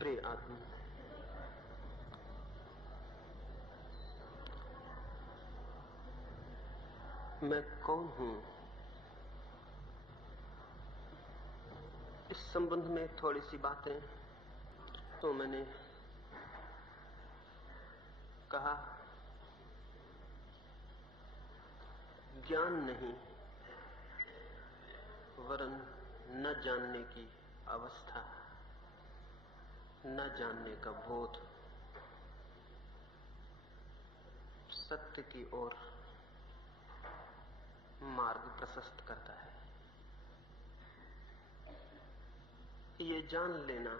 प्रिय आत्मा, मैं कौन हूं, इस संबंध में थोड़ी सी बातें तो मैंने कहा, ज्ञान नहीं वरन न जानने की अवस्था, न जानने का बोध सत्य की ओर मार्ग प्रशस्त करता है। ये जान लेना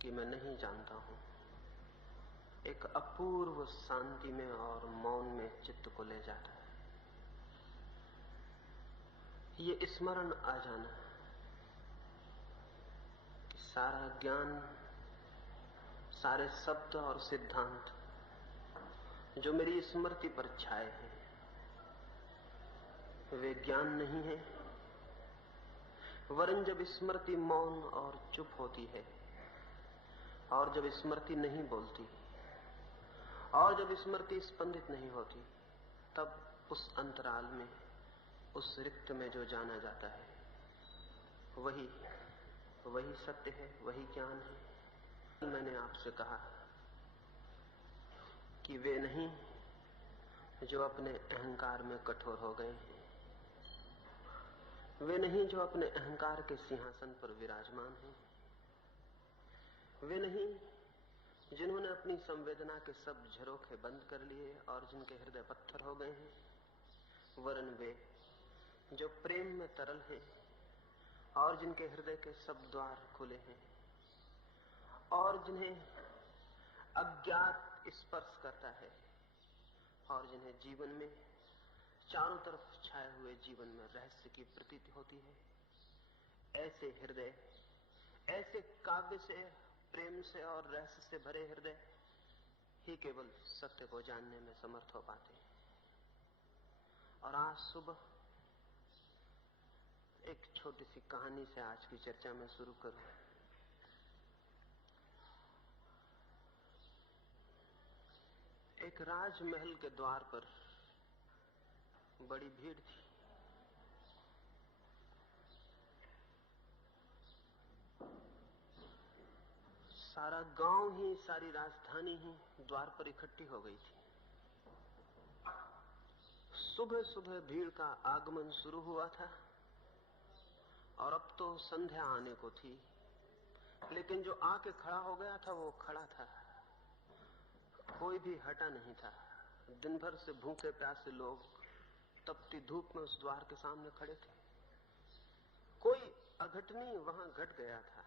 कि मैं नहीं जानता हूं, एक अपूर्व शांति में और मौन में चित्त को ले जाता है। ये स्मरण आ जाना कि सारा ज्ञान, सारे शब्द और सिद्धांत जो मेरी स्मृति पर छाए हैं, वे ज्ञान नहीं है, वरन जब स्मृति मौन और चुप होती है, और जब स्मृति नहीं बोलती, और जब स्मृति स्पंदित नहीं होती, तब उस अंतराल में, उस रिक्त में जो जाना जाता है, वही सत्य है, वही ज्ञान है। मैंने आपसे कहा कि वे नहीं जो अपने अहंकार में कठोर हो गए हैं, वे नहीं जो अपने अहंकार के सिंहासन पर विराजमान हैं, वे नहीं जिन्होंने अपनी संवेदना के सब झरोखे बंद कर लिए और जिनके हृदय पत्थर हो गए हैं, वरन वे जो प्रेम में तरल हैं और जिनके हृदय के सब द्वार खुले हैं और जिन्हें अज्ञात स्पर्श करता है और जिन्हें जीवन में चारों तरफ छाए हुए जीवन में रहस्य की प्रतीति होती है, ऐसे हृदय, ऐसे काव्य से, प्रेम से और रहस्य से भरे हृदय ही केवल सत्य को जानने में समर्थ हो पाते हैं। और आज सुबह एक छोटी सी कहानी से आज की चर्चा में शुरू करूं। एक राजमहल के द्वार पर बड़ी भीड़ थी। सारा गांव ही, सारी राजधानी ही द्वार पर इकट्ठी हो गई थी। सुबह सुबह भीड़ का आगमन शुरू हुआ था और अब तो संध्या आने को थी, लेकिन जो आके खड़ा हो गया था वो खड़ा था, कोई भी हटा नहीं था। दिन भर से भूखे प्यासे लोग तपती धूप में उस द्वार के सामने खड़े थे। कोई अघटनी वहां घट गया था,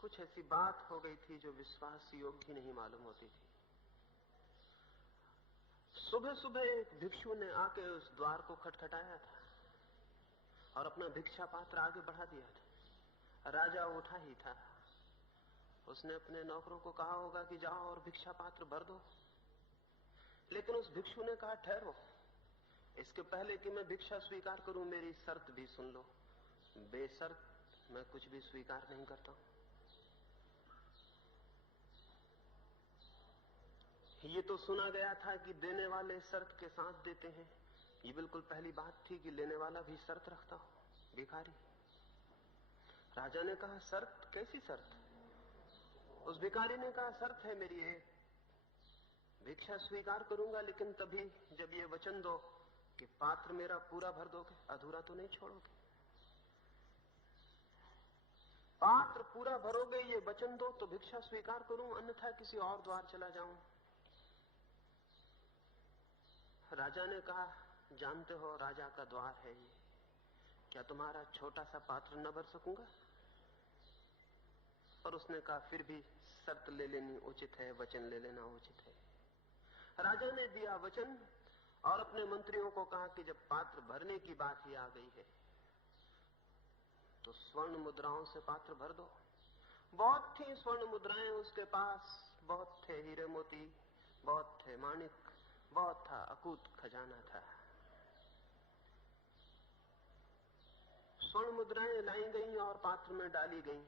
कुछ ऐसी बात हो गई थी जो विश्वास योग्य नहीं मालूम होती थी। सुबह सुबह एक भिक्षु ने आके उस द्वार को खटखटाया था और अपना भिक्षा पात्र आगे बढ़ा दिया था। राजा उठा ही था, उसने अपने नौकरों को कहा होगा कि जाओ और भिक्षा पात्र भर दो, लेकिन उस भिक्षु ने कहा, ठहरो, इसके पहले कि मैं भिक्षा स्वीकार करूं मेरी शर्त भी सुन लो। बेशर्त मैं कुछ भी स्वीकार नहीं करता हूं। ये तो सुना गया था कि देने वाले शर्त के साथ देते हैं, ये बिल्कुल पहली बात थी कि लेने वाला भी शर्त रखता हो, भिखारी। राजा ने कहा, शर्त? कैसी शर्त? उस भिखारी ने कहा, शर्त है मेरी एक, भिक्षा स्वीकार करूंगा लेकिन तभी जब ये वचन दो कि पात्र मेरा पूरा भर दोगे, अधूरा तो नहीं छोड़ोगे। पात्र पूरा भरोगे ये वचन दो तो भिक्षा स्वीकार करूं, अन्यथा किसी और द्वार चला जाऊं। राजा ने कहा, जानते हो राजा का द्वार है ये, क्या तुम्हारा छोटा सा पात्र न भर सकूंगा? और उसने कहा, फिर भी शर्त ले लेनी उचित है, वचन ले लेना उचित है। राजा ने दिया वचन और अपने मंत्रियों को कहा कि जब पात्र भरने की बात ही आ गई है तो स्वर्ण मुद्राओं से पात्र भर दो। बहुत थी स्वर्ण मुद्राएं उसके पास, बहुत थे हीरे मोती, बहुत थे माणिक, बहुत था अकूत खजाना था। स्वर्ण मुद्राएं लाई गई और पात्र में डाली गई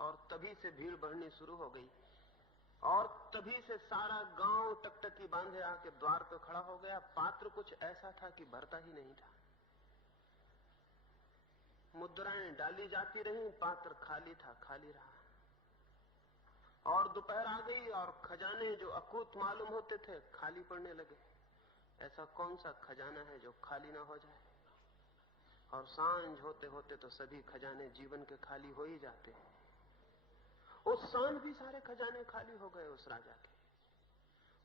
और तभी से भीड़ बढ़नी शुरू हो गई, और तभी से सारा गांव टकटकी बांधे आके द्वार पे खड़ा हो गया। पात्र कुछ ऐसा था कि भरता ही नहीं था। मुद्राएं डाली जाती रहीं, पात्र खाली था, खाली रहा। और दोपहर आ गई और खजाने जो अकूत मालूम होते थे खाली पड़ने लगे। ऐसा कौन सा खजाना है जो खाली ना हो जाए? और सांझ होते होते तो सभी खजाने जीवन के खाली हो ही जाते हैं। उस सांझ भी सारे खजाने खाली हो गए उस राजा के,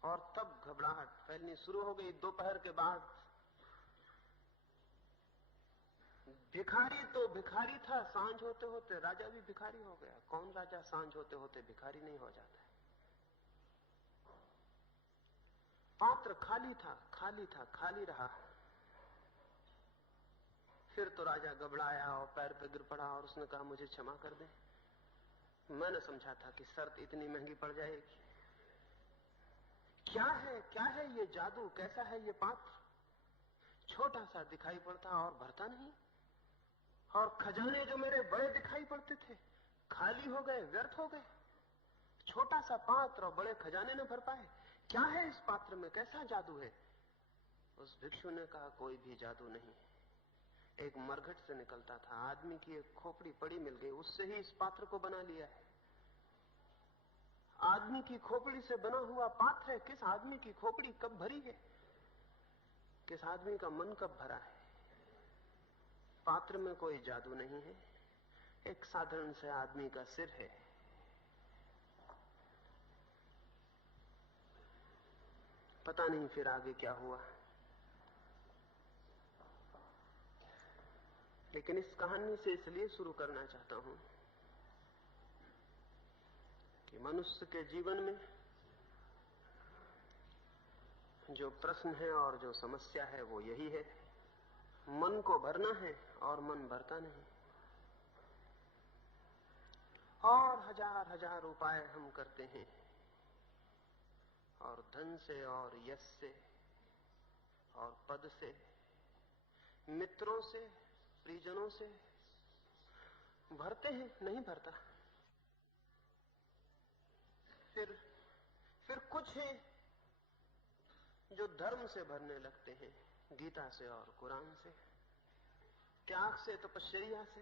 और तब घबराहट फैलनी शुरू हो गई। दोपहर के बाद भिखारी तो भिखारी था, सांझ होते होते राजा भी भिखारी हो गया। कौन राजा सांझ होते होते भिखारी नहीं हो जाता है? पात्र खाली था, खाली था, खाली रहा। फिर तो राजा घबराया और पैर पे गिर पड़ा और उसने कहा, मुझे क्षमा कर दे, मैंने समझा था कि शर्त इतनी महंगी पड़ जाएगी। क्या है ये जादू? कैसा है ये पात्र? छोटा सा दिखाई पड़ता और भरता नहीं, और खजाने जो मेरे बड़े दिखाई पड़ते थे खाली हो गए, व्यर्थ हो गए। छोटा सा पात्र और बड़े खजाने न भर पाए। क्या है इस पात्र में? कैसा जादू है? उस भिक्षु ने कहा, कोई भी जादू नहीं, एक मरघट से निकलता था, आदमी की एक खोपड़ी पड़ी मिल गई, उससे ही इस पात्र को बना लिया है। आदमी की खोपड़ी से बना हुआ पात्र है। किस आदमी की खोपड़ी कब भरी है? किस आदमी का मन कब भरा है? पात्र में कोई जादू नहीं है, एक साधारण से आदमी का सिर है। पता नहीं फिर आगे क्या हुआ, लेकिन इस कहानी से इसलिए शुरू करना चाहता हूं कि मनुष्य के जीवन में जो प्रश्न है और जो समस्या है वो यही है, मन को भरना है और मन भरता नहीं। और हजार हजार उपाय हम करते हैं, और धन से और यश से और पद से, मित्रों से, परिजनों से भरते हैं, नहीं भरता। फिर कुछ है जो धर्म से भरने लगते हैं, गीता से और कुरान से, त्याग से, तपश्चर्या से,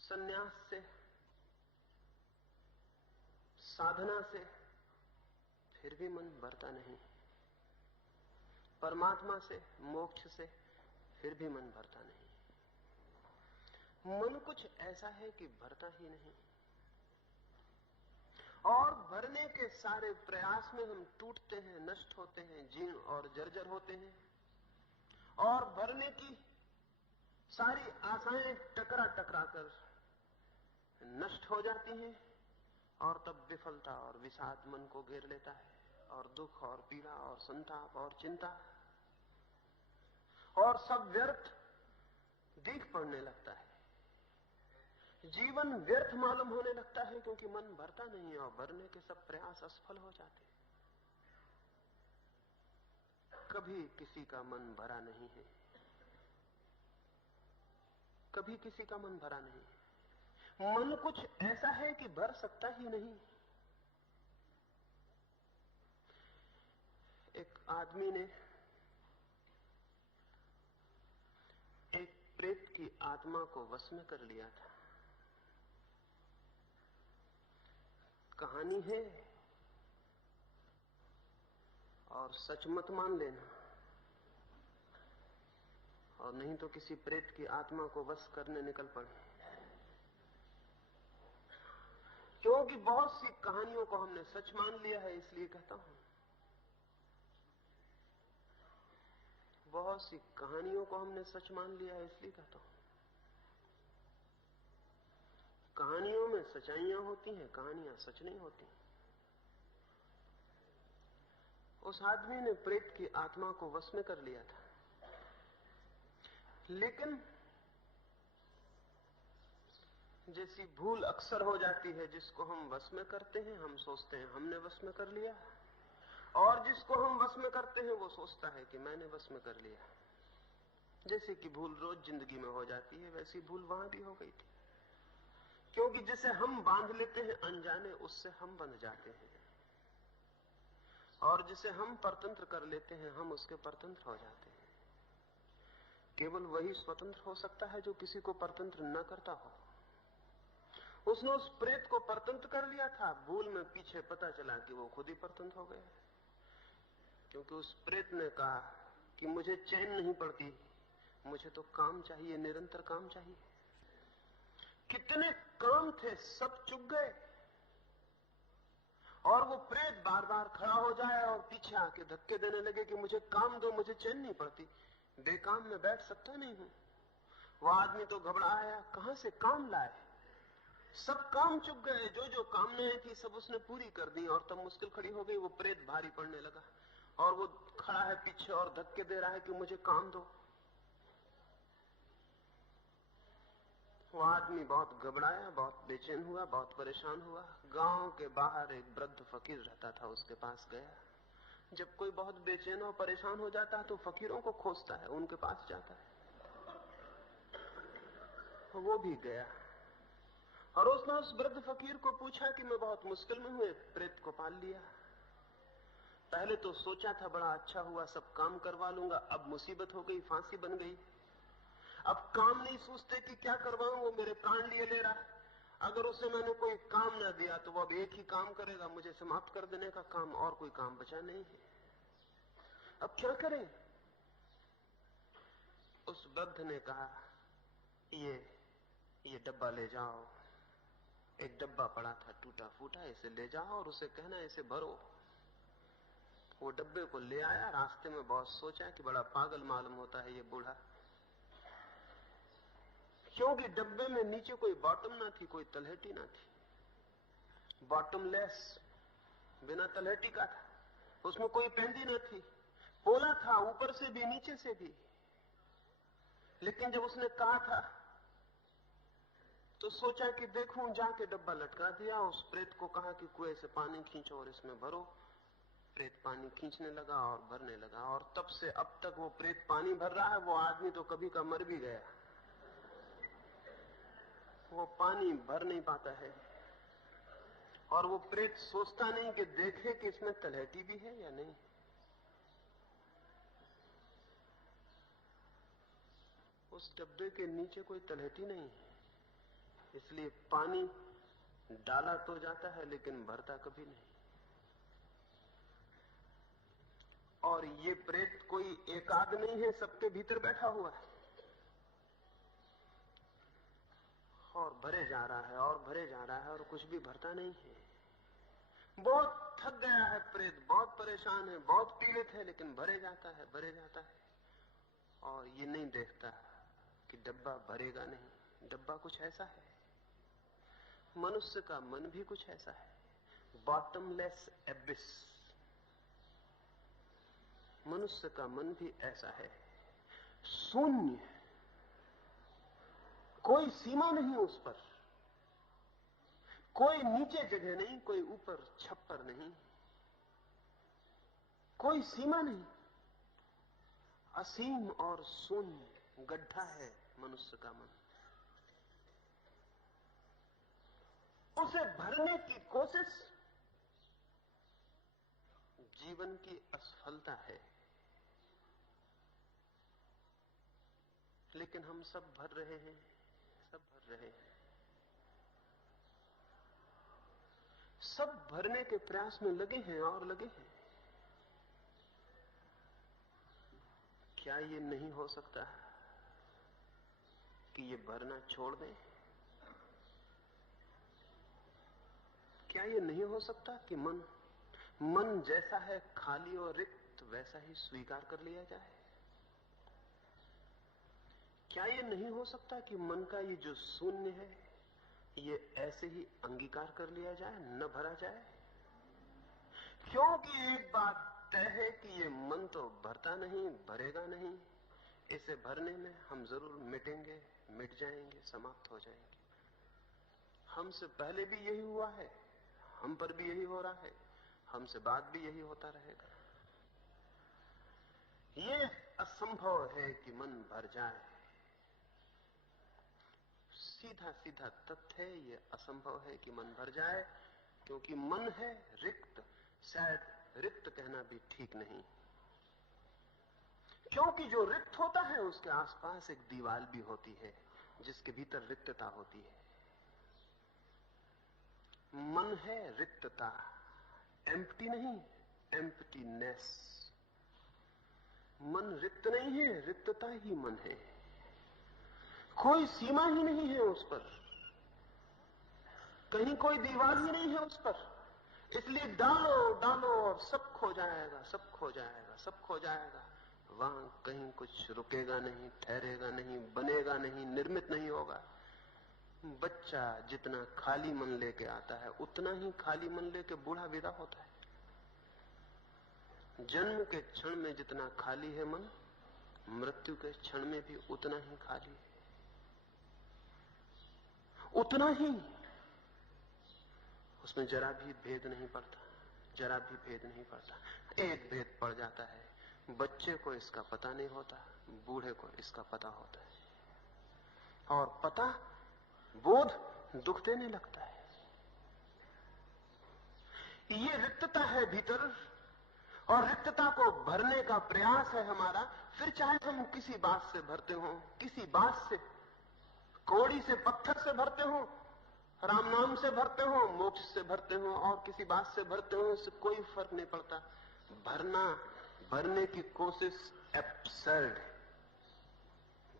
संन्यास से, साधना से, फिर भी मन भरता नहीं। परमात्मा से, मोक्ष से, फिर भी मन भरता नहीं। मन कुछ ऐसा है कि भरता ही नहीं, और भरने के सारे प्रयास में हम टूटते हैं, नष्ट होते हैं, जीर्ण और जर्जर होते हैं, और भरने की सारी आशाएं टकरा टकरा कर नष्ट हो जाती हैं, और तब विफलता और विषाद मन को घेर लेता है, और दुख और पीड़ा और संताप और चिंता, और सब व्यर्थ दिख पड़ने लगता है। जीवन व्यर्थ मालूम होने लगता है, क्योंकि मन भरता नहीं और भरने के सब प्रयास असफल हो जाते हैं। कभी किसी का मन भरा नहीं है, कभी किसी का मन भरा नहीं है। मन कुछ ऐसा है कि भर सकता ही नहीं। एक आदमी ने एक प्रेत की आत्मा को वश में कर लिया था। कहानी है और सच मत मान लेना, और नहीं तो किसी प्रेत की आत्मा को वश करने निकल पड़े। क्योंकि बहुत सी कहानियों को हमने सच मान लिया है, इसलिए कहता हूं। बहुत सी कहानियों को हमने सच मान लिया है, इसलिए कहता हूं। कहानियों में सच्चाइयां होती हैं, कहानियां सच नहीं होती। उस आदमी ने प्रेत की आत्मा को वश में कर लिया था, लेकिन जैसी भूल अक्सर हो जाती है, जिसको हम वश में करते हैं हम सोचते हैं हमने वश में कर लिया, और जिसको हम वश में करते हैं वो सोचता है कि मैंने वश में कर लिया। जैसे कि भूल रोज जिंदगी में हो जाती है, वैसी भूल वहां भी हो गई थी। क्योंकि जिसे हम बांध लेते हैं अनजाने, उससे हम बंध जाते हैं, और जिसे हम परतंत्र कर लेते हैं, हम उसके परतंत्र हो जाते हैं। केवल वही स्वतंत्र हो सकता है जो किसी को परतंत्र न करता हो। उसने उस प्रेत को परतंत्र कर लिया था, भूल में पीछे पता चला कि वो खुद ही परतंत्र हो गया, क्योंकि उस प्रेत ने कहा कि मुझे चैन नहीं पड़ती, मुझे तो काम चाहिए, निरंतर काम चाहिए। कितने काम थे, सब चुक गए, और वो प्रेत बार बार खड़ा हो जाए और पीछे आके धक्के देने लगे कि मुझे काम दो, मुझे चैन नहीं पड़ती, बेकाम में बैठ सकता नहीं हूं। वो आदमी तो घबराया, कहां से काम लाए, सब काम चुक गए, जो जो कामनाएं थी सब उसने पूरी कर दी, और तब मुश्किल खड़ी हो गई। वो प्रेत भारी पड़ने लगा और वो खड़ा है पीछे और धक्के दे रहा है कि मुझे काम दो। वो आदमी बहुत घबराया, बहुत बेचैन हुआ, बहुत परेशान हुआ। गांव के बाहर एक वृद्ध फकीर रहता था, उसके पास गया। जब कोई बहुत बेचैन और परेशान हो जाता है तो फकीरों को खोजता है, उनके पास जाता है। वो भी गया और उसने उस वृद्ध फकीर को पूछा कि मैं बहुत मुश्किल में हूं, एक प्रेत को पाल लिया। पहले तो सोचा था बड़ा अच्छा हुआ, सब काम करवा लूंगा, अब मुसीबत हो गई, फांसी बन गई। अब काम नहीं सोचते कि क्या करवाऊं, वो मेरे प्राण लिए ले रहा है। अगर उसे मैंने कोई काम ना दिया तो वो अब एक ही काम करेगा, मुझे समाप्त कर देने का काम, और कोई काम बचा नहीं है। अब क्या करें? उस वृद्ध ने कहा, ये डब्बा ले जाओ। एक डब्बा पड़ा था टूटा फूटा, इसे ले जाओ और उसे कहना इसे भरो। वो डब्बे को ले आया। रास्ते में बहुत सोचा कि बड़ा पागल मालूम होता है ये बूढ़ा, क्योंकि डब्बे में नीचे कोई बॉटम ना थी, कोई तलहटी ना थी, बॉटमलेस, बिना तलहटी का था। उसमें कोई पेंदी न थी, पोला था ऊपर से भी नीचे से भी। लेकिन जब उसने कहा था तो सोचा कि देखूं, जाके डब्बा लटका दिया। उस प्रेत को कहा कि कुएं से पानी खींचो और इसमें भरो। प्रेत पानी खींचने लगा और भरने लगा, और तब से अब तक वो प्रेत पानी भर रहा है। वो आदमी तो कभी का मर भी गया, वो पानी भर नहीं पाता है। और वो प्रेत सोचता नहीं कि देखे कि इसमें तलहटी भी है या नहीं। उस डब्बे के नीचे कोई तलहटी नहीं है, इसलिए पानी डाला तो जाता है लेकिन भरता कभी नहीं। और ये प्रेत कोई एकाद नहीं है, सबके भीतर बैठा हुआ है और भरे जा रहा है और भरे जा रहा है, और कुछ भी भरता नहीं है। बहुत थक गया है प्रेत, बहुत परेशान है, बहुत पीड़ित है, लेकिन भरे जाता है, भरे जाता है, और ये नहीं देखता कि डब्बा भरेगा नहीं। डब्बा कुछ ऐसा है, मनुष्य का मन भी कुछ ऐसा है, बॉटमलेस एबिस। मनुष्य का मन भी ऐसा है, शून्य, कोई सीमा नहीं उस पर, कोई नीचे जगह नहीं, कोई ऊपर छप्पर नहीं, कोई सीमा नहीं, असीम और शून्य गड्ढा है मनुष्य का मन। उसे भरने की कोशिश जीवन की असफलता है, लेकिन हम सब भर रहे हैं, सब भर रहे हैं, सब भरने के प्रयास में लगे हैं और लगे हैं। क्या ये नहीं हो सकता कि ये भरना छोड़ दें? क्या ये नहीं हो सकता कि मन जैसा है खाली और रिक्त वैसा ही स्वीकार कर लिया जाए? क्या ये नहीं हो सकता कि मन का ये जो शून्य है ये ऐसे ही अंगीकार कर लिया जाए, न भरा जाए? क्योंकि एक बात तय है कि ये मन तो भरता नहीं, भरेगा नहीं। इसे भरने में हम जरूर मिटेंगे, मिट जाएंगे, समाप्त हो जाएंगे। हमसे पहले भी यही हुआ है, हम पर भी यही हो रहा है, हमसे बाद भी यही होता रहेगा। ये असंभव है कि मन भर जाए। सीधा सीधा तथ्य है, ये असंभव है कि मन भर जाए, क्योंकि मन है रिक्त। शायद रिक्त कहना भी ठीक नहीं, क्योंकि जो रिक्त होता है उसके आसपास एक दीवार भी होती है जिसके भीतर रिक्तता होती है। मन है रिक्तता, एम्प्टी नहीं, एम्प्टीनेस। मन रिक्त नहीं है, रिक्तता ही मन है। कोई सीमा ही नहीं है उस पर, कहीं कोई दीवार ही नहीं है उस पर। इसलिए डालो डालो और सब खो जाएगा, सब खो जाएगा, सब खो जाएगा। वहां कहीं कुछ रुकेगा नहीं, ठहरेगा नहीं, बनेगा नहीं, निर्मित नहीं होगा। बच्चा जितना खाली मन लेके आता है उतना ही खाली मन लेके बूढ़ा विदा होता है। जन्म के क्षण में जितना खाली है मन, मृत्यु के क्षण में भी उतना ही खाली है, उतना ही। उसमें जरा भी भेद नहीं पड़ता, जरा भी भेद नहीं पड़ता। एक भेद पड़ जाता है, बच्चे को इसका पता नहीं होता, बूढ़े को इसका पता होता है। और पता, बोध दुख देने लगता है। ये रिक्तता है भीतर, और रिक्तता को भरने का प्रयास है हमारा। फिर चाहे हम किसी बात से भरते हो, किसी बात से, कौड़ी से, पत्थर से भरते हो, राम नाम से भरते हो, मोक्ष से भरते हो, और किसी बात से भरते हो, इससे कोई फर्क नहीं पड़ता। भरने की कोशिश एब्सर्ड है।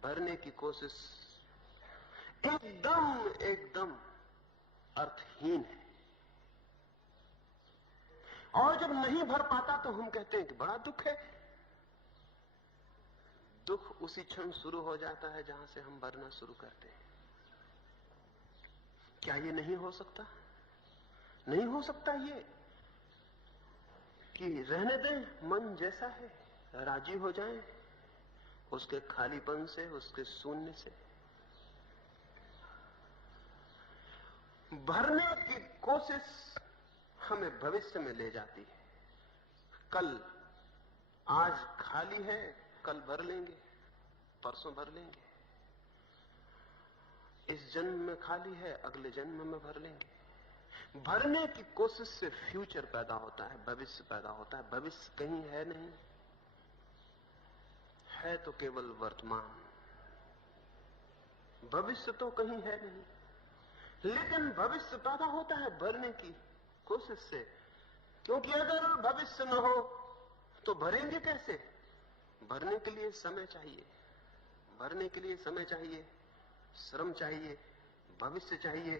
भरने की कोशिश एकदम एकदम अर्थहीन है। और जब नहीं भर पाता तो हम कहते हैं कि बड़ा दुख है। दुख उसी क्षण शुरू हो जाता है जहां से हम भरना शुरू करते हैं। क्या ये नहीं हो सकता? नहीं हो सकता ये कि रहने दें मन जैसा है, राजी हो जाएं उसके खालीपन से, उसके शून्य से। भरने की कोशिश हमें भविष्य में ले जाती है। कल, आज खाली है, कल भर लेंगे, परसों भर लेंगे। इस जन्म में खाली है, अगले जन्म में भर लेंगे। भरने की कोशिश से फ्यूचर पैदा होता है, भविष्य पैदा होता है। भविष्य कहीं है नहीं, है तो केवल वर्तमान। भविष्य तो कहीं है नहीं, लेकिन भविष्य पैदा होता है भरने की कोशिश से। क्योंकि अगर भविष्य न हो तो भरेंगे कैसे? भरने के लिए समय चाहिए, भरने के लिए समय चाहिए, श्रम चाहिए, भविष्य चाहिए।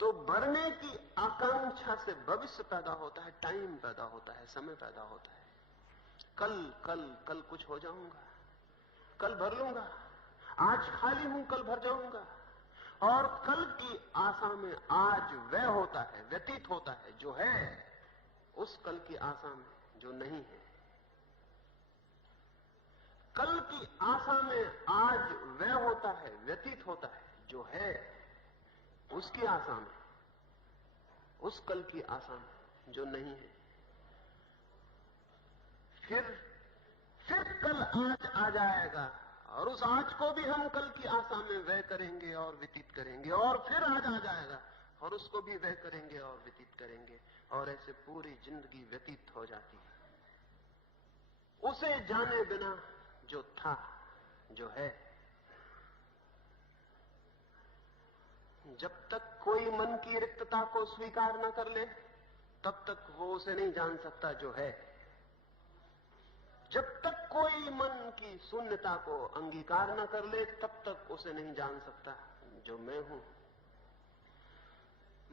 तो भरने की आकांक्षा से भविष्य पैदा होता है, टाइम पैदा होता है, समय पैदा होता है। कल कल कल कुछ हो जाऊंगा, कल भर लूंगा। आज खाली हूं, कल भर जाऊंगा। और कल की आशा में आज वह होता है, व्यतीत होता है जो है, उस कल की आशा में जो नहीं है। कल की आशा में आज वह होता है, व्यतीत होता है जो है, उसकी आशा में, उस कल की आशा में जो नहीं है। फिर कल आज आ जाएगा, और उस आज को भी हम कल की आशा में व्यय करेंगे और व्यतीत करेंगे। और फिर आज आ जाएगा, और उसको भी व्यय करेंगे और व्यतीत करेंगे। और ऐसे पूरी जिंदगी व्यतीत हो जाती है, उसे जाने बिना जो था, जो है। जब तक कोई मन की रिक्तता को स्वीकार न कर ले, तब तक वो उसे नहीं जान सकता जो है। जब तक कोई मन की शून्यता को अंगीकार न कर ले, तब तक उसे नहीं जान सकता जो मैं हूं।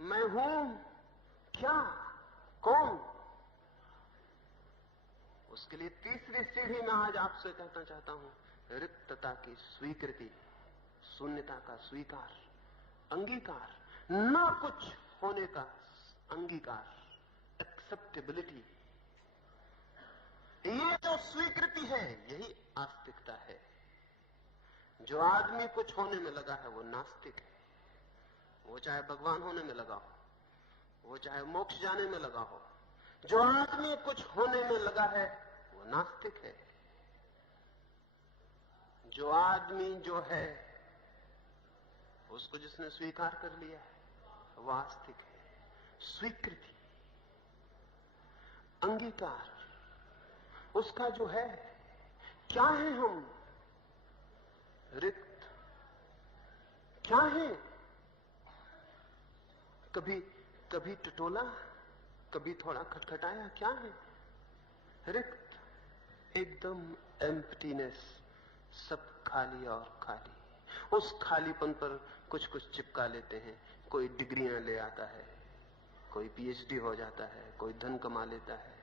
मैं हूं क्या, कौन? उसके लिए तीसरी सीढ़ी में आज आपसे कहना चाहता हूं, रिक्तता की स्वीकृति, शून्यता का स्वीकार, अंगीकार, ना कुछ होने का अंगीकार, एक्सेप्टेबिलिटी। ये जो स्वीकृति है, यही आस्तिकता है। जो आदमी कुछ होने में लगा है वो नास्तिक है। वो चाहे भगवान होने में लगा हो, वो चाहे मोक्ष जाने में लगा हो, जो आदमी कुछ होने में लगा है वो नास्तिक है। जो आदमी जो है उसको जिसने स्वीकार कर लिया है वह आस्तिक है। स्वीकृति, अंगीकार उसका जो है। क्या है हम? रिक्त। क्या है? कभी टटोला, कभी थोड़ा खटखटाया। क्या है? रिक्त, एकदम एम्प्टीनेस, सब खाली और खाली। उस खालीपन पर कुछ कुछ चिपका लेते हैं। कोई डिग्रियां ले आता है, कोई पीएचडी हो जाता है, कोई धन कमा लेता है,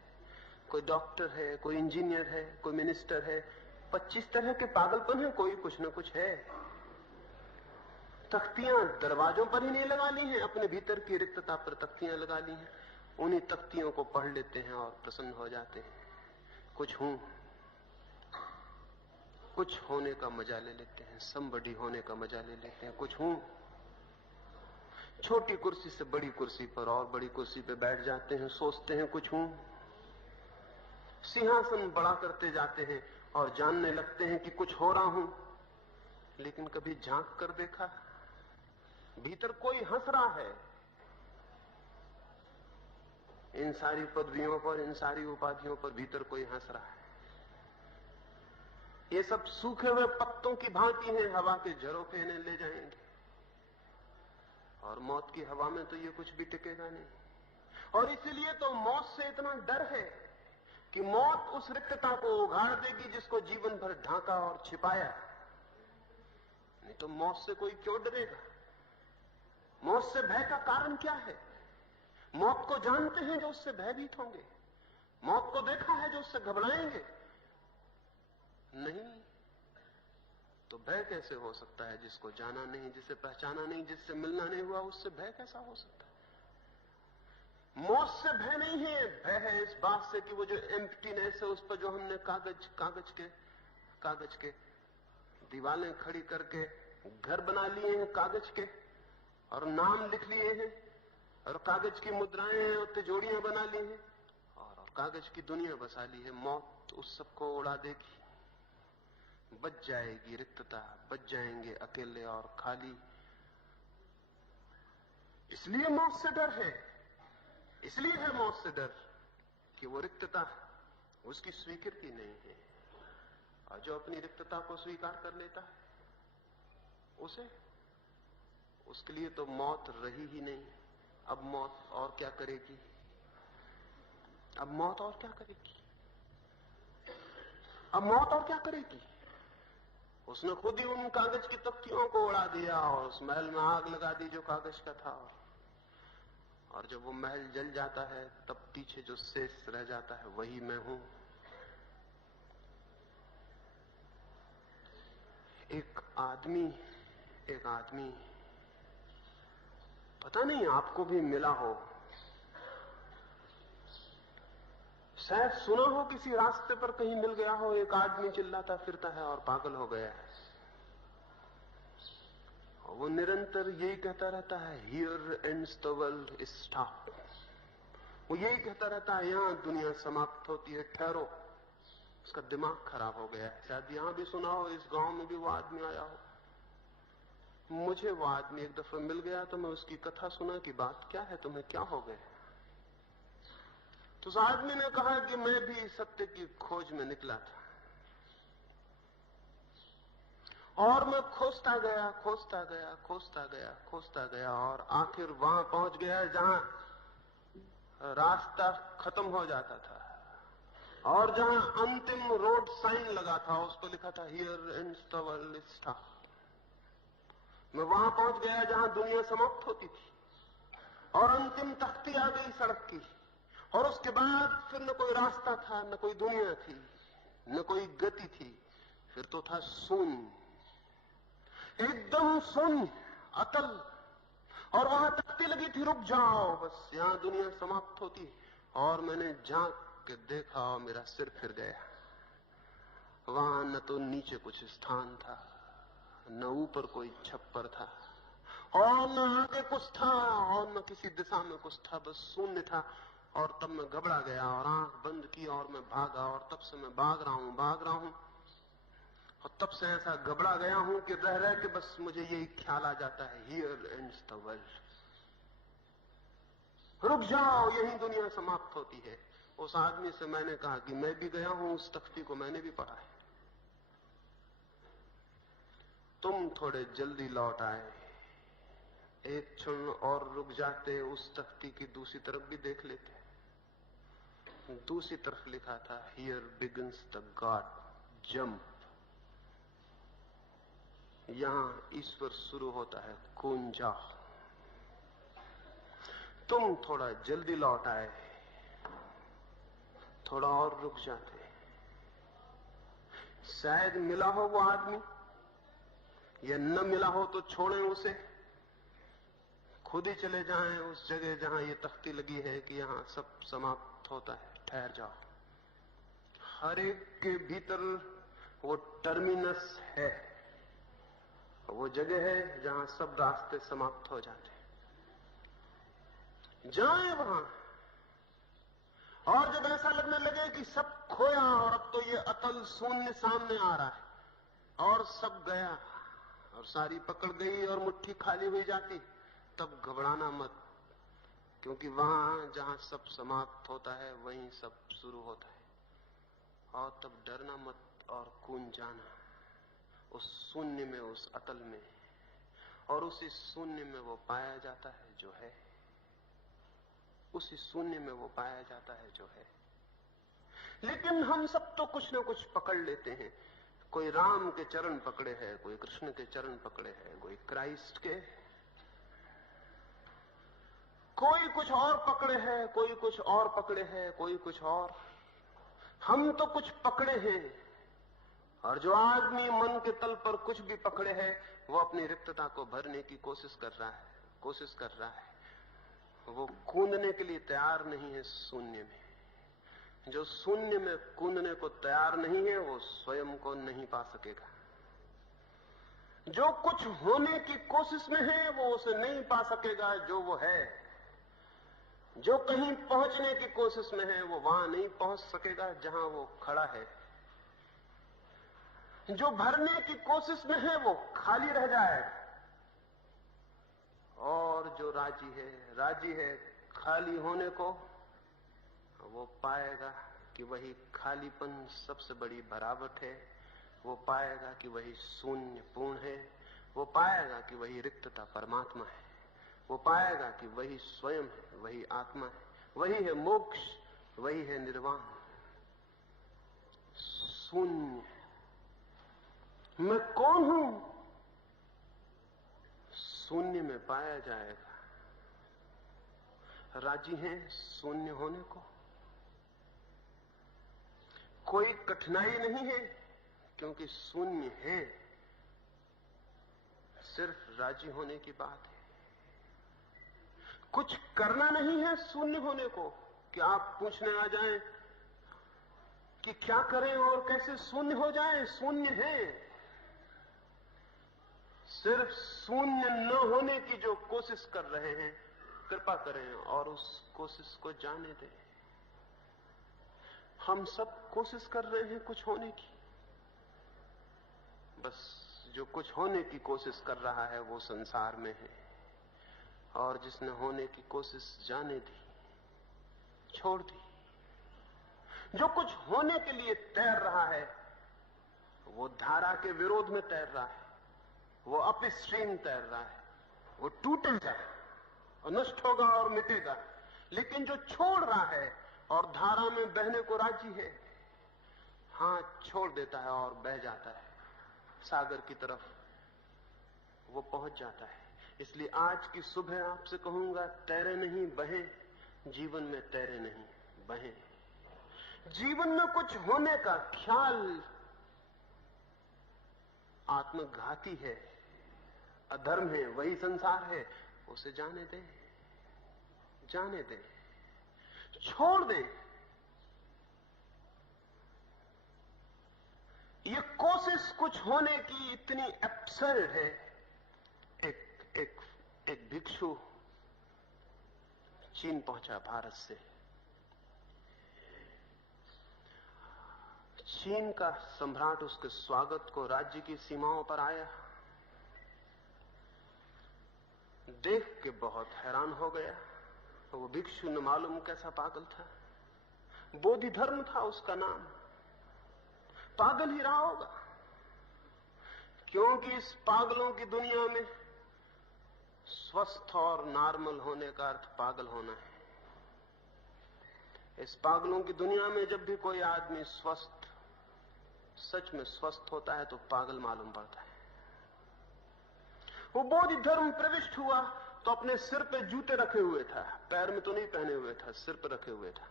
कोई डॉक्टर है, कोई इंजीनियर है, कोई मिनिस्टर है। 25 तरह के पागलपन है, कोई कुछ न कुछ है। तख्तियां दरवाजों पर ही नहीं लगा ली हैं, अपने भीतर की रिक्तता पर तख्तियां लगा ली हैं। उन्हीं तख्तियों को पढ़ लेते हैं और प्रसन्न हो जाते हैं। कुछ हूं, कुछ होने का मजा ले लेते हैं, समबडी होने का मजा ले लेते हैं। कुछ हूं, छोटी कुर्सी से बड़ी कुर्सी पर और बड़ी कुर्सी पे बैठ जाते हैं, सोचते हैं कुछ हूं। सिंहासन बड़ा करते जाते हैं और जानने लगते हैं कि कुछ हो रहा हूं। लेकिन कभी झांक कर देखा? भीतर कोई हंस रहा है। इन सारी पदवियों पर, इन सारी उपाधियों पर भीतर कोई हंस रहा है। ये सब सूखे हुए पत्तों की भांति हैं, हवा के झरोखे इन्हें ले जाएंगे। और मौत की हवा में तो ये कुछ भी टिकेगा नहीं। और इसीलिए तो मौत से इतना डर है कि मौत उस रिक्तता को उघाड़ देगी जिसको जीवन भर ढांका और छिपाया। नहीं तो मौत से कोई क्यों डरेगा? मौत से भय का कारण क्या है? मौत को जानते हैं जो उससे भयभीत होंगे, मौत को देखा है जो उससे घबराएंगे। नहीं तो भय कैसे हो सकता है? जिसको जाना नहीं, जिसे पहचाना नहीं, जिससे मिलना नहीं हुआ, उससे भय कैसा हो सकता है? मौत से भय नहीं है, भय है इस बात से कि वो जो एम्प्टीनेस है उस पर जो हमने कागज के दीवारें खड़ी करके घर बना लिए हैं कागज के, और नाम लिख लिए हैं, और कागज की मुद्राएं और तिजोरियां बना ली हैं, और कागज की दुनिया बसा ली है। मौत उस सबको उड़ा देगी। बच जाएगी रिक्तता, बच जाएंगे अकेले और खाली। इसलिए मौत से डर है। इसलिए है मौत से डर कि वो रिक्तता उसकी स्वीकृति नहीं है। और जो अपनी रिक्तता को स्वीकार कर लेता है उसके लिए तो मौत रही ही नहीं। अब मौत और क्या करेगी? अब मौत और क्या करेगी? अब मौत और क्या करेगी? उसने खुद ही उन कागज की तख्तियों को उड़ा दिया और उस महल में आग लगा दी जो कागज का था। और जब वो महल जल जाता है तब पीछे जो शेष रह जाता है वही मैं हूं। एक आदमी पता नहीं आपको भी मिला हो, शायद सुना हो, किसी रास्ते पर कहीं मिल गया हो। एक आदमी चिल्लाता फिरता है और पागल हो गया है। वो निरंतर यही कहता रहता है, here ends the world, stop. वो यही कहता रहता है, यहां दुनिया समाप्त होती है, ठहरो। उसका दिमाग खराब हो गया है। शायद यहां भी सुना हो, इस गांव में भी वो आदमी आया हो। मुझे वो आदमी एक दफा मिल गया तो मैं उसकी कथा सुना कि बात क्या है, तुम्हें क्या हो गया? तो उस आदमी ने कहा कि मैं भी सत्य की खोज में निकला था और मैं खोजता गया और आखिर वहां पहुंच गया जहां रास्ता खत्म हो जाता था और जहां अंतिम रोड साइन लगा था उस पर लिखा था, here ends the world, stop. मैं वहां पहुंच गया जहां दुनिया समाप्त होती थी और अंतिम तख्ती आ गई सड़क की। और उसके बाद फिर न कोई रास्ता था, न कोई दुनिया थी, न कोई गति थी। फिर तो था शून्य, एकदम शून्य, अतल। और वहां तख्ती लगी थी, रुक जाओ, बस यहां दुनिया समाप्त होती। और मैंने झांक के देखा और मेरा सिर फिर गया। वहां न तो नीचे कुछ स्थान था, न ऊपर कोई छप्पर था, और न आगे कुछ था और न किसी दिशा में कुछ था, बस शून्य था। और तब मैं घबरा गया और आंख बंद की और मैं भागा। और तब से मैं भाग रहा हूं। और तब से ऐसा घबरा गया हूं कि रह रह के बस मुझे यही ख्याल आ जाता है, हियर एंड्स द वर्ल्ड, रुक जाओ, यही दुनिया समाप्त होती है। उस आदमी से मैंने कहा कि मैं भी गया हूं, उस तख्ती को मैंने भी पढ़ा है। तुम थोड़े जल्दी लौट आए, एक क्षण और रुक जाते, उस तख्ती की दूसरी तरफ भी देख लेते। दूसरी तरफ लिखा था, here begins the God jump, यहां ईश्वर शुरू होता है, कूद जाओ। तुम थोड़ा जल्दी लौट आए, थोड़ा और रुक जाते, शायद मिला हो वो आदमी, या न मिला हो तो छोड़ें उसे, खुद ही चले जाएं उस जगह जहां ये तख्ती लगी है कि यहां सब समाप्त होता है, ठहर जाओ। हर एक के भीतर वो टर्मिनस है, वो जगह है जहां सब रास्ते समाप्त हो जाते हैं। जाएं वहां, और जब ऐसा लगने लगे कि सब खोया और अब तो ये अतल शून्य सामने आ रहा है और सब गया और सारी पकड़ गई और मुट्ठी खाली हुई जाती, तब घबराना मत, क्योंकि वहां जहां सब समाप्त होता है वहीं सब शुरू होता है। और तब डरना मत और कूद जाना उस शून्य में, उस अतल में, और उसी शून्य में वो पाया जाता है जो है, उसी शून्य में वो पाया जाता है जो है। लेकिन हम सब तो कुछ ना कुछ पकड़ लेते हैं, कोई राम के चरण पकड़े हैं, कोई कृष्ण के चरण पकड़े हैं, कोई क्राइस्ट के, कोई कुछ और पकड़े हैं, कोई कुछ और पकड़े हैं, कोई कुछ और। हम तो कुछ पकड़े हैं, और जो आदमी मन के तल पर कुछ भी पकड़े है वो अपनी रिक्तता को भरने की कोशिश कर रहा है, वो कूदने के लिए तैयार नहीं है शून्य में। जो शून्य में कूदने को तैयार नहीं है वो स्वयं को नहीं पा सकेगा। जो कुछ होने की कोशिश में है वो उसे नहीं पा सकेगा जो वो है। जो कहीं पहुंचने की कोशिश में है वो वहां नहीं पहुंच सकेगा जहां वो खड़ा है। जो भरने की कोशिश में है वो खाली रह जाएगा, और जो राजी है खाली होने को, वो पाएगा कि वही खालीपन सबसे बड़ी भरावट है। वो पाएगा कि वही शून्य पूर्ण है। वो पाएगा कि वही रिक्तता परमात्मा है। वो पाएगा कि वही स्वयं है, वही आत्मा है, वही है मोक्ष, वही है निर्वाण। शून्य, मैं कौन हूं, शून्य में पाया जाएगा। राजी हैं शून्य होने को? कोई कठिनाई नहीं है, क्योंकि शून्य है, सिर्फ राजी होने की बात है। कुछ करना नहीं है शून्य होने को कि आप पूछने आ जाएं कि क्या करें और कैसे शून्य हो जाएं। शून्य है, सिर्फ शून्य न होने की जो कोशिश कर रहे हैं, कृपा करें और उस कोशिश को जाने दें। हम सब कोशिश कर रहे हैं कुछ होने की, बस जो कुछ होने की कोशिश कर रहा है वो संसार में है, और जिसने होने की कोशिश जाने दी, छोड़ दी। जो कुछ होने के लिए तैर रहा है वो धारा के विरोध में तैर रहा है, वो अपस्ट्रीम तैर रहा है, वो टूटेगा और नष्ट होगा और मिटेगा। लेकिन जो छोड़ रहा है और धारा में बहने को राजी है, हाथ छोड़ देता है और बह जाता है सागर की तरफ, वो पहुंच जाता है। इसलिए आज की सुबह आपसे कहूंगा, तैरे नहीं बहें, जीवन में तैरे नहीं बहें। जीवन में कुछ होने का ख्याल आत्मघाती है, अधर्म है, वही संसार है। उसे जाने दें, जाने दें, छोड़ दें। ये कोशिश कुछ होने की इतनी एब्सर्ड है। एक भिक्षु चीन पहुंचा भारत से। चीन का सम्राट उसके स्वागत को राज्य की सीमाओं पर आया, देख के बहुत हैरान हो गया। वो भिक्षु न मालूम कैसा पागल था, बोधि धर्म था उसका नाम, पागल ही रहा होगा, क्योंकि इस पागलों की दुनिया में स्वस्थ और नॉर्मल होने का अर्थ पागल होना है। इस पागलों की दुनिया में जब भी कोई आदमी स्वस्थ, सच में स्वस्थ होता है तो पागल मालूम पड़ता है। वो बोधि धर्म प्रविष्ट हुआ तो अपने सिर पे जूते रखे हुए था, पैर में तो नहीं पहने हुए था, सिर पे रखे हुए था।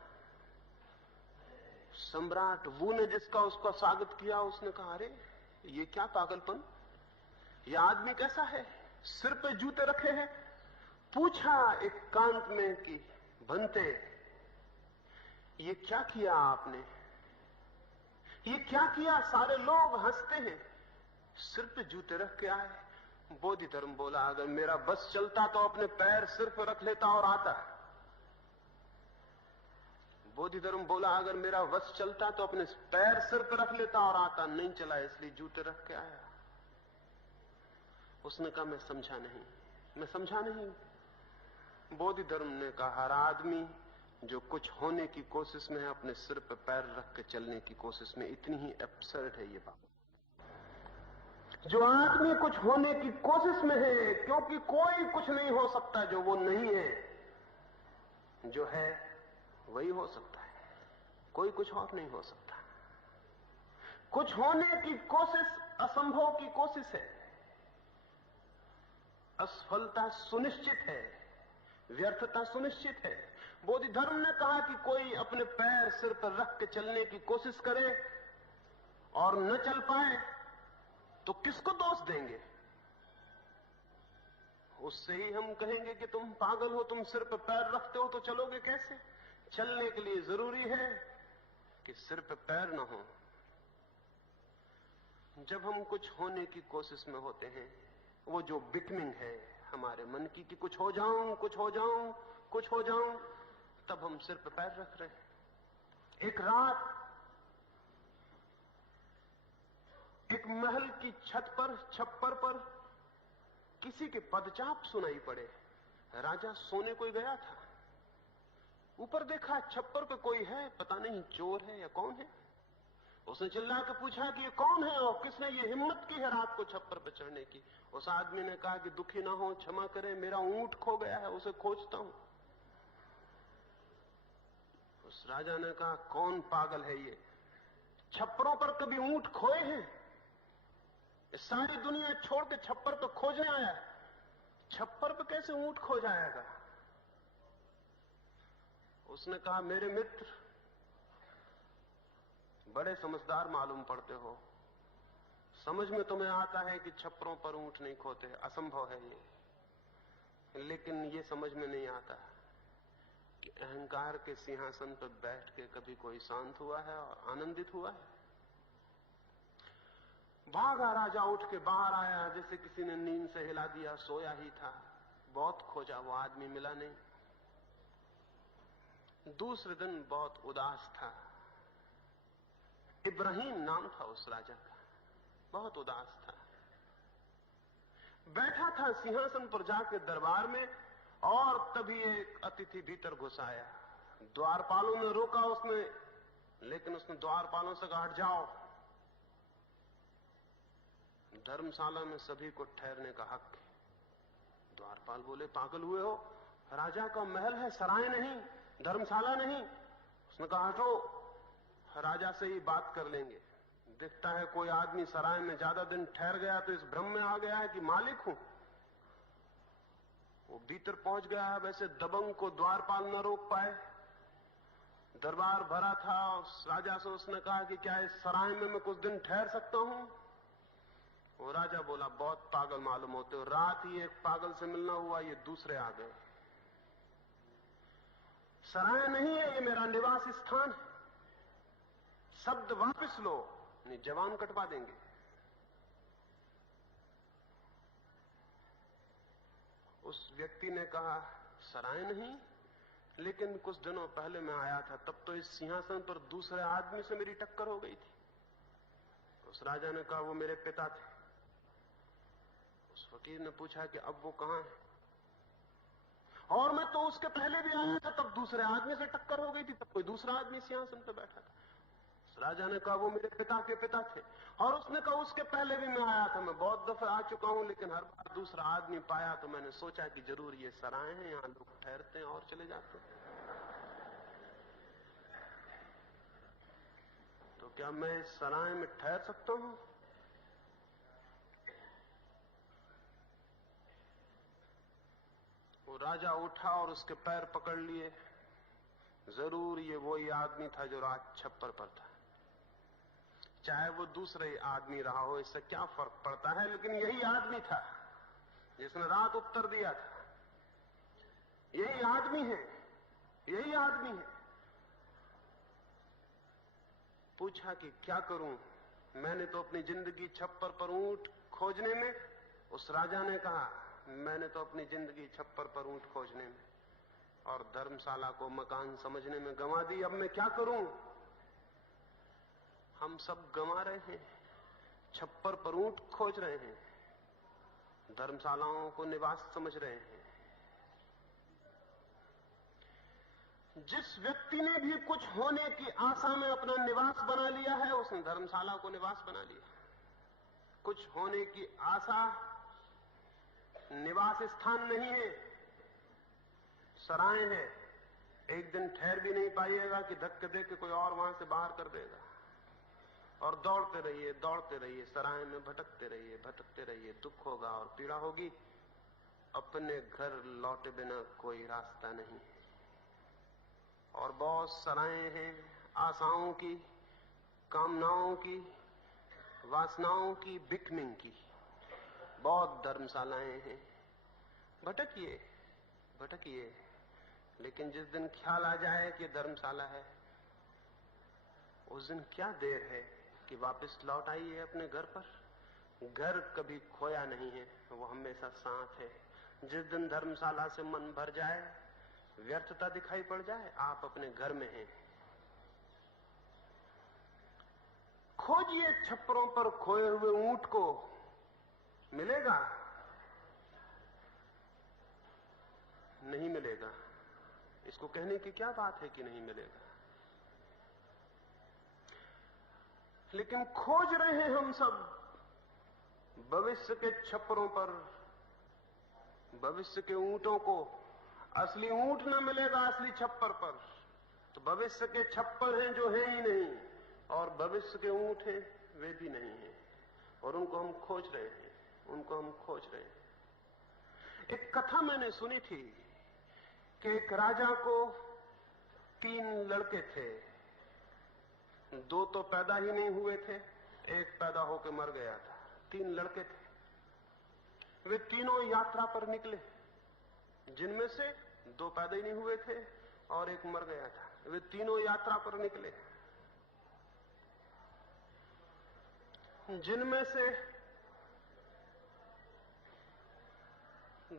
सम्राट वू ने जिसका उसका स्वागत किया, उसने कहा, अरे ये क्या पागलपन, ये आदमी कैसा है, सिर पे जूते रखे हैं। पूछा एकांत में कि बनते, ये क्या किया आपने, ये क्या किया, सारे लोग हंसते हैं, सिर पे जूते रख के आए। बोधि धर्म बोला, अगर मेरा बस चलता तो अपने पैर सिर पर रख लेता और आता। बोधि धर्म बोला, अगर मेरा वश चलता तो अपने पैर सिर पर रख लेता और आता, नहीं चला इसलिए जूते रख के आया। उसने कहा, मैं समझा नहीं, मैं समझा नहीं। बोधि धर्म ने कहा, हर आदमी जो कुछ होने की कोशिश में है, अपने सिर पर पैर रख के चलने की कोशिश में, इतनी ही एब्सर्ड है ये बात। जो आदमी कुछ होने की कोशिश में है, क्योंकि कोई कुछ नहीं हो सकता जो वो नहीं है, जो है वही हो सकता है, कोई कुछ और नहीं हो सकता। कुछ होने की कोशिश असंभव की कोशिश है, असफलता सुनिश्चित है, व्यर्थता सुनिश्चित है। बोधि धर्म ने कहा कि कोई अपने पैर सिर पर रख के चलने की कोशिश करे और न चल पाए तो किसको दोष देंगे? उससे ही हम कहेंगे कि तुम पागल हो, तुम सिर पर पैर रखते हो तो चलोगे कैसे? चलने के लिए जरूरी है कि सिर पर पैर न हो। जब हम कुछ होने की कोशिश में होते हैं, वो जो बिकमिंग है हमारे मन की कि कुछ हो जाऊं, कुछ हो जाऊं, कुछ हो जाऊं, तब हम सिर पर पैर रख रहे हैं। एक रात एक महल की छत पर, छप्पर पर किसी के पदचाप सुनाई पड़े। राजा सोने कोई गया था, ऊपर देखा छप्पर पे कोई है, पता नहीं चोर है या कौन है। उसने चिल्ला के पूछा कि ये कौन है और किसने ये हिम्मत की है रात को छप्पर पे चढ़ने की। उस आदमी ने कहा कि दुखी ना हो, क्षमा करें, मेरा ऊंट खो गया है, उसे खोजता हूं। उस राजा ने कहा, कौन पागल है ये, छप्परों पर कभी ऊंट खोए हैं? सारी दुनिया छोड़ के छप्पर पर खोजने आया, छप्पर पर कैसे ऊंट खो जाएगा? उसने कहा, मेरे मित्र बड़े समझदार मालूम पड़ते हो, समझ में तुम्हें आता है कि छप्परों पर ऊंट नहीं खोते, असंभव है ये, लेकिन ये समझ में नहीं आता कि अहंकार के सिंहासन पर बैठ के कभी कोई शांत हुआ है और आनंदित हुआ है? भागा राजा, उठ के बाहर आया, जैसे किसी ने नींद से हिला दिया, सोया ही था। बहुत खोजा, वो आदमी मिला नहीं। दूसरे दिन बहुत उदास था। इब्राहिम नाम था उस राजा का, बहुत उदास था। बैठा था सिंहासन पर जाके दरबार में, और तभी एक अतिथि भीतर घुस आया। द्वारपालों ने रोका उसने, लेकिन उसने द्वारपालों से कहा, हट जाओ, धर्मशाला में सभी को ठहरने का हक है। द्वारपाल बोले, पागल हुए हो, राजा का महल है, सराय नहीं, धर्मशाला नहीं। उसने कहा, हटो, राजा से ही बात कर लेंगे। दिखता है कोई आदमी सराय में ज्यादा दिन ठहर गया तो इस भ्रम में आ गया है कि मालिक हूं। वो भीतर पहुंच गया है, वैसे दबंग को द्वारपाल न रोक पाए। दरबार भरा था, उस राजा से उसने कहा कि क्या इस सराय में मैं कुछ दिन ठहर सकता हूं? वो राजा बोला, बहुत पागल मालूम होते हो, रात ही एक पागल से मिलना हुआ, ये दूसरे आ गए। सराय नहीं है, ये मेरा निवास स्थान है, शब्द वापस लो, नहीं जवान कटवा देंगे। उस व्यक्ति ने कहा, सराय नहीं, लेकिन कुछ दिनों पहले मैं आया था, तब तो इस सिंहासन पर दूसरे आदमी से मेरी टक्कर हो गई थी। उस राजा ने कहा वो मेरे पिता थे। उस फकीर ने पूछा कि अब वो कहां है? और मैं तो उसके पहले भी आया था, तब दूसरे आदमी से टक्कर हो गई थी, तब कोई दूसरा आदमी सिंहासन पर बैठा था। उस राजा ने कहा वो मेरे पिता के पिता थे। और उसने कहा उसके पहले भी मैं आया था, मैं बहुत दफे आ चुका हूं, लेकिन हर बार दूसरा आदमी पाया तो मैंने सोचा कि जरूर ये सराय हैं, यहां लोग ठहरते हैं और चले जाते हैं। तो क्या मैं इस सराय में ठहर सकता हूं? वो राजा उठा और उसके पैर पकड़ लिए। जरूर ये वही आदमी था जो रात छप्पर पर था। चाहे वो दूसरे आदमी रहा हो, इससे क्या फर्क पड़ता है, लेकिन यही आदमी था जिसने रात उत्तर दिया था। यही आदमी है, यही आदमी है। पूछा कि क्या करूं, मैंने तो अपनी जिंदगी छप्पर पर ऊंट खोजने में, उस राजा ने कहा मैंने तो अपनी जिंदगी छप्पर पर ऊंट खोजने में और धर्मशाला को मकान समझने में गंवा दी। अब मैं क्या करूं? हम सब गंवा रहे हैं, छप्पर पर ऊंट खोज रहे हैं, धर्मशालाओं को निवास समझ रहे हैं। जिस व्यक्ति ने भी कुछ होने की आशा में अपना निवास बना लिया है, उसने धर्मशाला को निवास बना लिया। कुछ होने की आशा निवास स्थान नहीं है, सराय है। एक दिन ठहर भी नहीं पाइएगा कि धक्के दे के कोई और वहां से बाहर कर देगा। और दौड़ते रहिए, सराय में भटकते रहिए, दुख होगा और पीड़ा होगी। अपने घर लौटे बिना कोई रास्ता नहीं। और बहुत सरायें हैं, आशाओं की, कामनाओं की, वासनाओं की, बिकमिंग की। बहुत धर्मशालाएं हैं। भटकिए, लेकिन जिस दिन ख्याल आ जाए कि धर्मशाला है, उस दिन क्या देर है कि वापस लौट आइए अपने घर पर। घर कभी खोया नहीं है, वो हमेशा साथ है। जिस दिन धर्मशाला से मन भर जाए, व्यर्थता दिखाई पड़ जाए, आप अपने घर में हैं। खोजिए छप्परों पर खोए हुए ऊंट को, मिलेगा? नहीं मिलेगा। इसको कहने की क्या बात है कि नहीं मिलेगा? लेकिन खोज रहे हैं हम सब भविष्य के छप्परों पर, भविष्य के ऊंटों को। असली ऊंट न मिलेगा असली छप्पर पर, तो भविष्य के छप्पर हैं जो हैं ही नहीं, और भविष्य के ऊंट हैं वे भी नहीं हैं, और उनको हम खोज रहे हैं। एक कथा मैंने सुनी थी कि एक राजा को 3 लड़के थे। 2 तो पैदा ही नहीं हुए थे, एक पैदा होकर मर गया था। 3 लड़के थे। वे तीनों यात्रा पर निकले, जिनमें से 2 पैदा ही नहीं हुए थे और एक मर गया था। वे तीनों यात्रा पर निकले, जिनमें से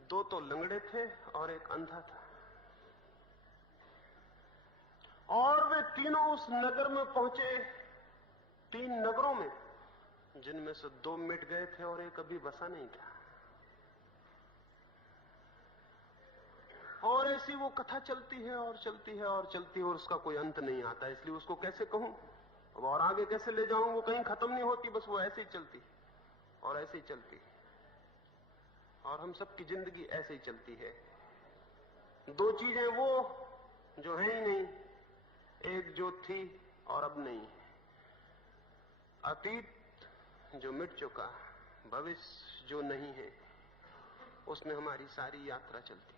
2 तो लंगड़े थे और एक अंधा था। और वे तीनों उस नगर में पहुंचे, 3 नगरों में, जिनमें से 2 मिट गए थे और एक अभी बसा नहीं था। और ऐसी वो कथा चलती है और उसका कोई अंत नहीं आता। इसलिए उसको कैसे कहूं अब और आगे कैसे ले जाऊं, वो कहीं खत्म नहीं होती, बस वो ऐसे ही चलती और ऐसे ही चलती। और हम सबकी जिंदगी ऐसे ही चलती है। 2 चीजें वो जो है ही नहीं, एक जो थी और अब नहीं है। अतीत जो मिट चुका, भविष्य जो नहीं है, उसमें हमारी सारी यात्रा चलती है।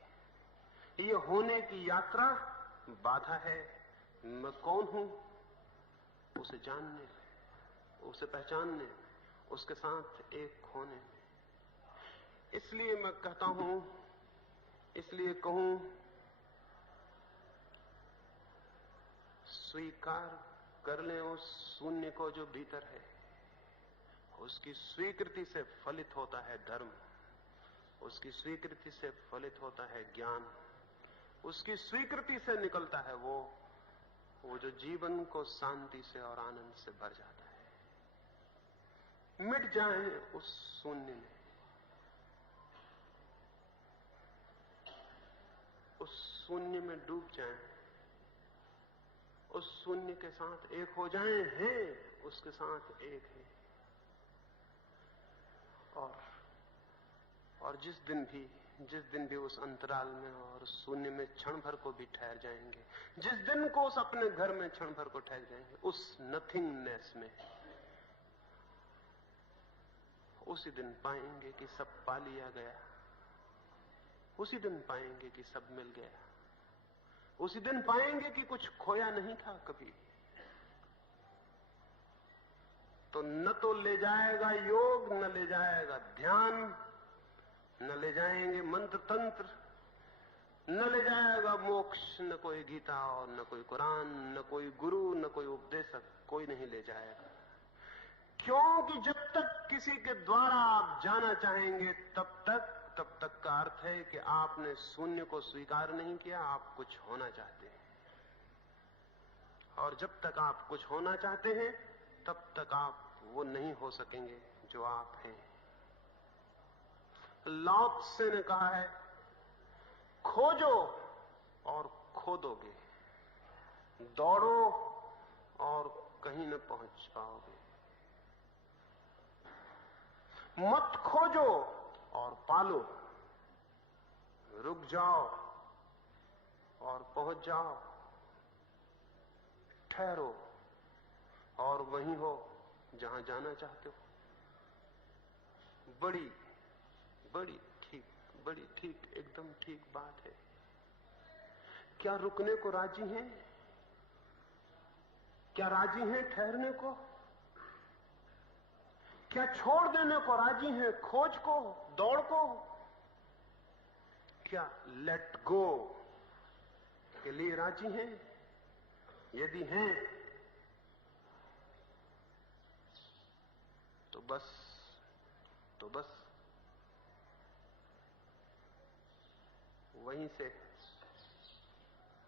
ये होने की यात्रा बाधा है। मैं कौन हूं उसे जानने, उसे पहचानने, उसके साथ एक होने में। इसलिए मैं कहता हूं, इसलिए कहूं, स्वीकार कर लें उस शून्य को जो भीतर है। उसकी स्वीकृति से फलित होता है धर्म, उसकी स्वीकृति से फलित होता है ज्ञान, उसकी स्वीकृति से निकलता है वो जो जीवन को शांति से और आनंद से भर जाता है। मिट जाएं उस शून्य में, उस शून्य में डूब जाएं, उस शून्य के साथ एक हो जाएं, हैं उसके साथ एक है। और जिस दिन भी उस अंतराल में और शून्य में क्षण भर को भी ठहर जाएंगे, जिस दिन को उस अपने घर में क्षण भर को ठहर जाएंगे, उस नथिंगनेस में, उसी दिन पाएंगे कि सब पा लिया गया, उसी दिन पाएंगे कि सब मिल गया, उसी दिन पाएंगे कि कुछ खोया नहीं था कभी। तो न तो ले जाएगा योग, न ले जाएगा ध्यान, न ले जाएंगे मंत्र तंत्र, न ले जाएगा मोक्ष, न कोई गीता और न कोई कुरान, न कोई गुरु, न कोई उपदेशक, कोई नहीं ले जाएगा। क्योंकि जब तक किसी के द्वारा आप जाना चाहेंगे तब तक का अर्थ है कि आपने शून्य को स्वीकार नहीं किया, आप कुछ होना चाहते हैं। और जब तक आप कुछ होना चाहते हैं तब तक आप वो नहीं हो सकेंगे जो आप हैं। लाओ त्से ने कहा है, खोजो और खोदोगे, दौड़ो और कहीं न पहुंच पाओगे। मत खोजो और पालो, रुक जाओ और पहुंच जाओ, ठहरो और वहीं हो जहां जाना चाहते हो। बड़ी ठीक एकदम ठीक बात है। क्या रुकने को राजी हैं? क्या राजी हैं ठहरने को? क्या छोड़ देने को राजी हैं खोज को, दौड़ को? क्या लेट गो के लिए राजी हैं? यदि हैं तो बस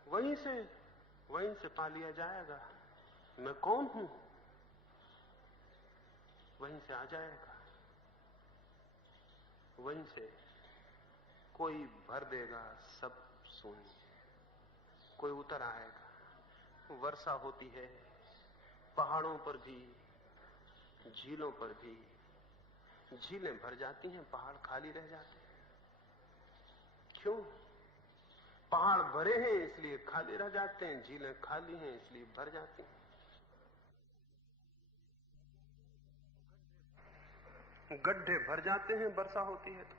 वहीं से पा लिया जाएगा मैं कौन हूं, वहीं से आ जाएगा। वहीं से कोई भर देगा सब शून्य, कोई उतर आएगा। वर्षा होती है पहाड़ों पर भी, झीलों पर भी। झीलें भर जाती हैं, पहाड़ खाली रह जाते हैं। क्यों? पहाड़ भरे हैं इसलिए खाली रह जाते हैं, झीलें खाली हैं इसलिए भर जाती हैं। गड्ढे भर जाते हैं वर्षा होती है तो,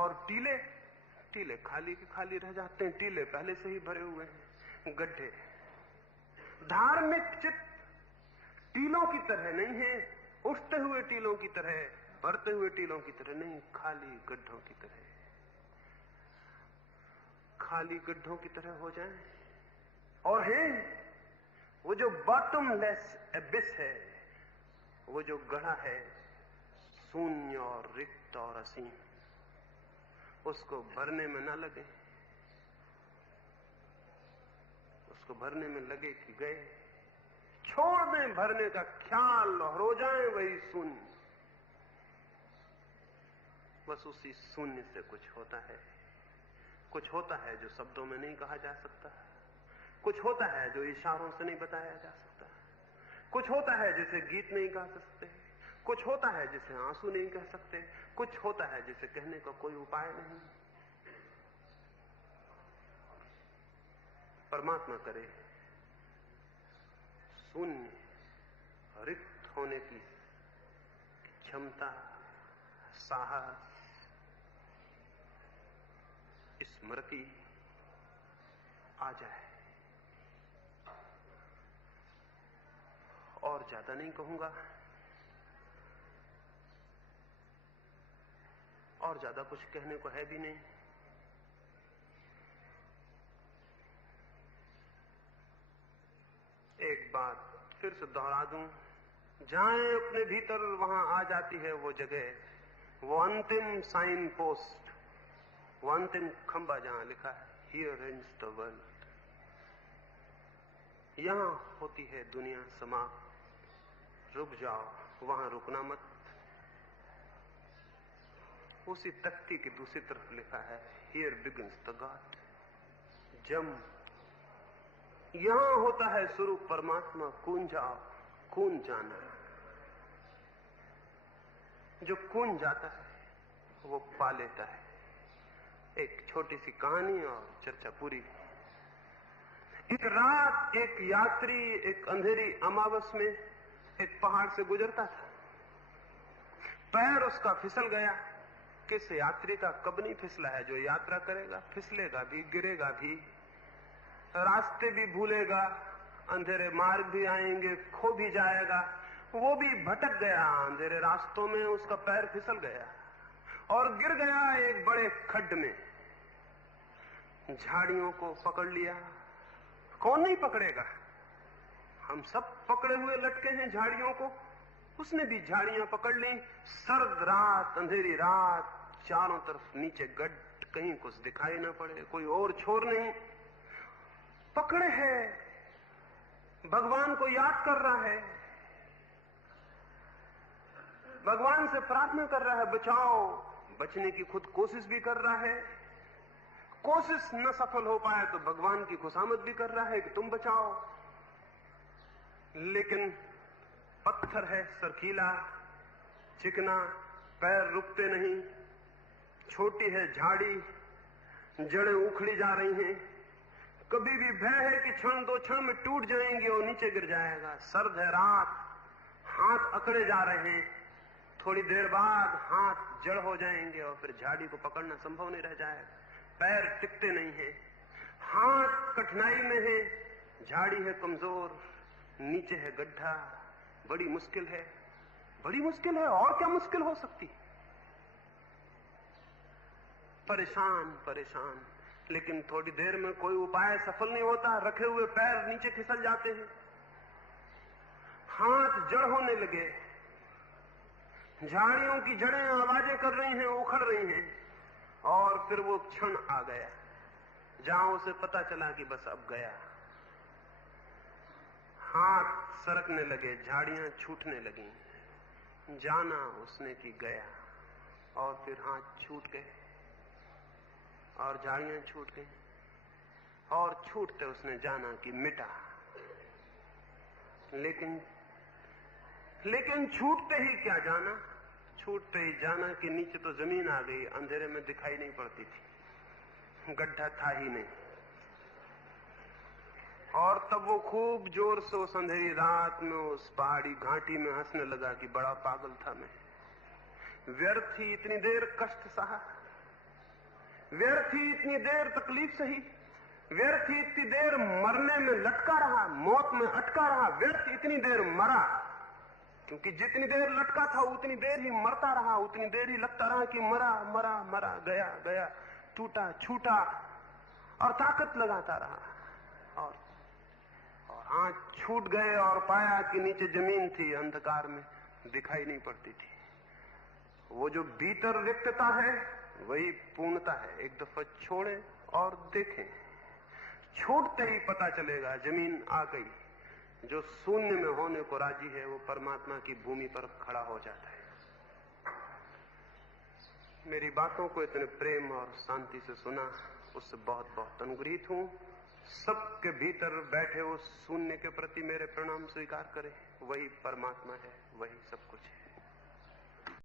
और टीले खाली के खाली रह जाते हैं। टीले पहले से ही भरे हुए हैं। गड्ढे धार्मिक चित्त टीलों की तरह नहीं है, उठते हुए टीलों की तरह, भरते हुए टीलों की तरह नहीं, खाली गड्ढों की तरह। खाली गड्ढों की तरह हो जाएं और है वो जो बॉटमलेस एबिस है, वो जो गढ़ा है शून्य और रिक्त और असीम, उसको भरने में न लगे। उसको भरने में लगे कि गए, छोड़ दें भरने का ख्याल और हो जाए वही शून्य। बस उसी शून्य से कुछ होता है। कुछ होता है जो शब्दों में नहीं कहा जा सकता, कुछ होता है जो इशारों से नहीं बताया जा सकता, कुछ होता है जिसे गीत नहीं गा सकते, कुछ होता है जिसे आंसू नहीं कह सकते, कुछ होता है जिसे कहने का कोई उपाय नहीं। परमात्मा करे शून्य रिक्त होने की क्षमता, साहस, स्मृति आ जाए। और ज्यादा नहीं कहूंगा, और ज्यादा कुछ कहने को है भी नहीं। एक बात फिर से दोहरा दूं, जहां अपने भीतर वहां आ जाती है वो जगह, वो अंतिम साइन पोस्ट, वो अंतिम खंबा जहां लिखा है हियर एंड्स द वर्ल्ड, यहां होती है दुनिया समाप्त। रुक जाओ, वहां रुकना मत, उसी तख्ती की दूसरी तरफ लिखा है, हियर बिगिंस द गॉड। जम यहां होता है शुरू परमात्मा। कून जाओ, कून जाना। जो कून जाता है वो पा लेता है। एक छोटी सी कहानी और चर्चा पूरी। एक रात एक यात्री एक अंधेरी अमावस में एक पहाड़ से गुजरता था। पैर उसका फिसल गया। किस यात्री का कब नहीं फिसला है? जो यात्रा करेगा फिसलेगा भी, गिरेगा भी, रास्ते भी भूलेगा, अंधेरे मार्ग भी आएंगे, खो भी जाएगा। वो भी भटक गया अंधेरे रास्तों में, उसका पैर फिसल गया और गिर गया एक बड़े खड्ड में। झाड़ियों को पकड़ लिया। कौन नहीं पकड़ेगा? हम सब पकड़े हुए लटके हैं झाड़ियों को। उसने भी झाड़ियां पकड़ ली। सर्द रात, अंधेरी रात, चारों तरफ नीचे गड्ढ, कहीं कुछ दिखाई ना पड़े, कोई और छोर नहीं। पकड़े है, भगवान को याद कर रहा है, भगवान से प्रार्थना कर रहा है बचाओ। बचने की खुद कोशिश भी कर रहा है। कोशिश न सफल हो पाए तो भगवान की खुशामद भी कर रहा है कि तुम बचाओ। लेकिन पत्थर है, सरकीला, चिकना, पैर रुकते नहीं। छोटी है झाड़ी, जड़ें उखड़ी जा रही हैं। कभी भी भय है कि क्षण दो क्षण में टूट जाएंगे और नीचे गिर जाएगा। सर्द है रात, हाथ अकड़े जा रहे हैं। थोड़ी देर बाद हाथ जड़ हो जाएंगे और फिर झाड़ी को पकड़ना संभव नहीं रह जाएगा। पैर टिकते नहीं है, हाथ कठिनाई में है, झाड़ी है कमजोर, नीचे है गड्ढा। बड़ी मुश्किल है, बड़ी मुश्किल है। और क्या मुश्किल हो सकती? परेशान परेशान। लेकिन थोड़ी देर में कोई उपाय सफल नहीं होता। रखे हुए पैर नीचे फिसल जाते हैं, हाथ जड़ होने लगे, झाड़ियों की जड़ें आवाजें कर रही हैं, उखड़ रही हैं। और फिर वो क्षण आ गया जहां उसे पता चला कि बस अब गया। हाथ सरकने लगे, झाड़ियां छूटने लगी। जाना उसने कि गया। और फिर हाथ छूट गए और झाड़ियां छूट गई। और छूटते उसने जाना कि मिटा। लेकिन छूटते ही क्या जाना? छूटते ही जाना कि नीचे तो जमीन आ गई, अंधेरे में दिखाई नहीं पड़ती थी, गड्ढा था ही नहीं। और तब वो खूब जोर से उस अंधेरी रात में उस पहाड़ी घाटी में हंसने लगा कि बड़ा पागल था मैं। व्यर्थ ही इतनी देर कष्ट सहा, व्यर्थ ही इतनी देर तकलीफ सही, व्यर्थ ही इतनी देर मरने में लटका रहा, मौत में अटका रहा, व्यर्थ इतनी देर मरा। क्योंकि जितनी देर लटका था उतनी देर ही मरता रहा, उतनी देर ही लगता रहा कि मरा मरा मरा, गया गया, टूटा छूटा, और ताकत लगाता रहा। और हाथ छूट गए और पाया कि नीचे जमीन थी, अंधकार में दिखाई नहीं पड़ती थी। वो जो भीतर रिक्तता है वही पूर्णता है। एक दफा छोड़े और देखें, छूटते ही पता चलेगा जमीन आ गई। जो शून्य में होने को राजी है वो परमात्मा की भूमि पर खड़ा हो जाता है। मेरी बातों को इतने प्रेम और शांति से सुना, उससे बहुत बहुत अनुग्रहित हूं। सबके भीतर बैठे उस शून्य के प्रति मेरे प्रणाम स्वीकार करें। वही परमात्मा है, वही सब कुछ है।